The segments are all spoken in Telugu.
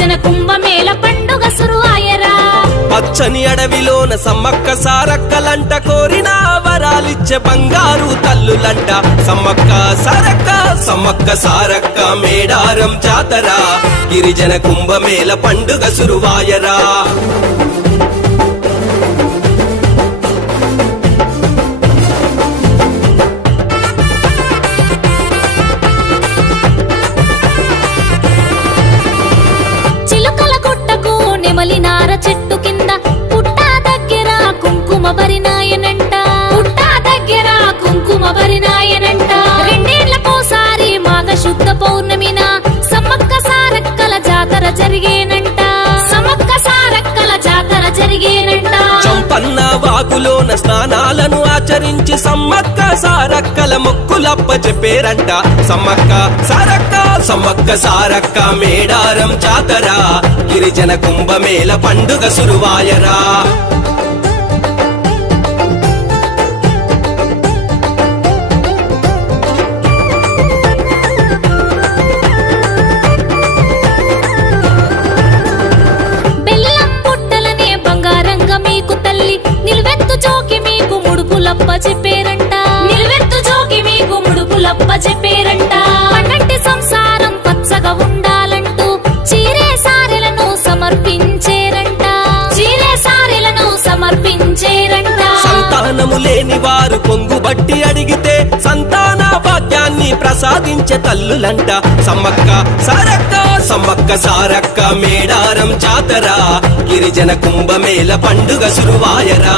గిరిజన కుంభమేళ పండుగ సురువాయరా పచ్చని అడవిలోన సమ్మక్క సారక్కలంట కోరిన వరాలిచ్చే బంగారు తల్లులంట సమ్మక్క సారక్క సమ్మక్క సారక్క మేడారం జాతర గిరిజన కుంభమేళ పండుగ సురువాయరా నెమలినార చెట్టు కింద పుట్ట దగ్గర కుంకుమ భరినాయనంట పుట్ట దగ్గర కుంకుమ భరినాయనంట రెండేళ్లకోసారి మాఘ శుద్ధ పౌర్ణమిన సమ్మక్క సారక్కల జాతర జరిగేనంట సమ్మక్క సారక్కల జాతర జరిగేనంట చంపన్న వాగులోన స్నానాలను ఆచరించి సమ్మక్క సారక్కల మొక్కులప్ప చెప్పేరంట సమ్మక్క సారక్క సమ్మక్క సారక్క మేడారం జాతర గిరిజన కుంభమేళ పండుగ సురువాయరా బెల్లం పుట్టలనే బంగారంగా మీకు తల్లి నిల్వెత్తు జోకి మీకు ముడుపులప్ప చెప్పేరంట నిల్వెత్తు జోకి మీకు ముడుపులప్ప చెప్పేరంట పండంటి సంసారం పచ్చగా ఉండాలంటూ చీరే సారెలను సమర్పించేరంట చీరే సారెలను సమర్పించేరంట సంతానము లేని వారు పొంగుబట్టి అడిగితే సంతాన భాగ్యాన్ని ప్రసాదించే తల్లులంట సమ్మక్క సారక్క సమ్మక్క సారక్క మేడారం జాతర గిరిజన కుంభమేళ పండుగ సురువాయరా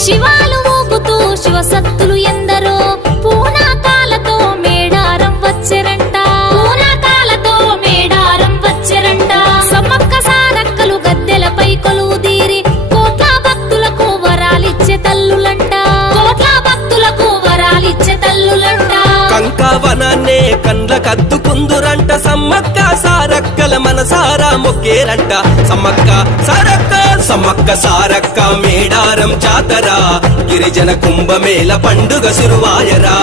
శివాలు ఊగుతూ శివసత్తులు ఎందరో పూనాకాలతో మేడారం వచ్చెరంట పూనాకాలతో మేడారం వచ్చెరంట సమ్మక్క సారక్కలు గద్దెలపై కొలువుదీరి కోట్ల భక్తులకు వరాలిచ్చే తల్లులంట కోట్ల భక్తులకు వరాలిచ్చే తల్లులంట కంకావనాన్నే కండ్ల కద్దుకుందురంట సమ్మక్క సారక్కల మనసారా మొక్కేరంట సమ్మక్క సారక్క సమ్మక్క సారక్క మేడారం జాతర గిరిజన కుంభమేళ పండుగ సురువాయరా